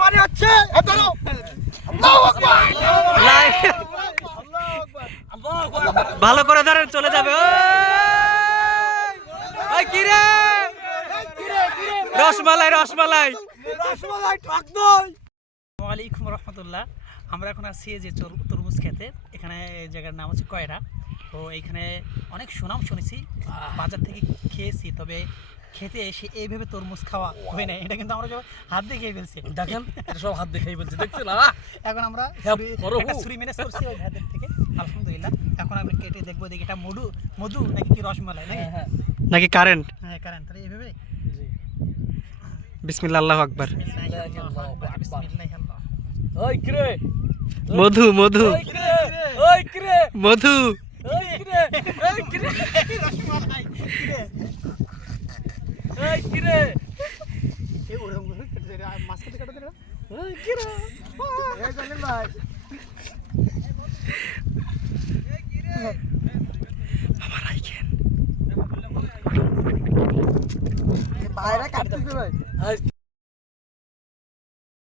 মানে হচ্ছে ধরো আল্লাহু আকবার ভালো করে ধরে চলে যাবে। ওই কি রে রসমালাই রসমালাই রসমালাই টক দই। আসসালামু আলাইকুম রহমতুল্লাহ। আমরা এখন আছি যে তরমুজ খেতে। এখানে এই জায়গার নাম হচ্ছে কয়রা। তো এইখানে অনেক সুনাম শুনেছি, বাজার থেকে খেয়েছি, তবে খেতে এসে এইভাবে তরমুজ খাওয়া হয় না। এটা কিন্তু আমরা সব হাত দিয়ে খেয়ে ফেলছি। দেখেন এটা সব হাত দেখাই বলছে, দেখছেন না? এখন আমরা একটা ছুরি ম্যানেজ করছি ওই ভাইদের থেকে, আলহামদুলিল্লাহ। এখন আমরা কেটে দেখবো দেখি এটা মধু মধু নাকি কি রসমালাই নাকি নাকি কারেন্ট। হ্যাঁ কারেন্ট। তাহলে এইভাবে বিসমিল্লাহ আল্লাহু আকবার। বিসমিল্লাহ। ওই কিরে মধু মধু ওই কিরে মধু ওই কিরে রসমালাই কিরে ওই কিরে এ ওরকম করে কেটে দে, মাছ কেটে কেটে দে। ওই কিরে এই জানেন ভাই আমার আইকেন বাইরে কাটতেছে ভাই।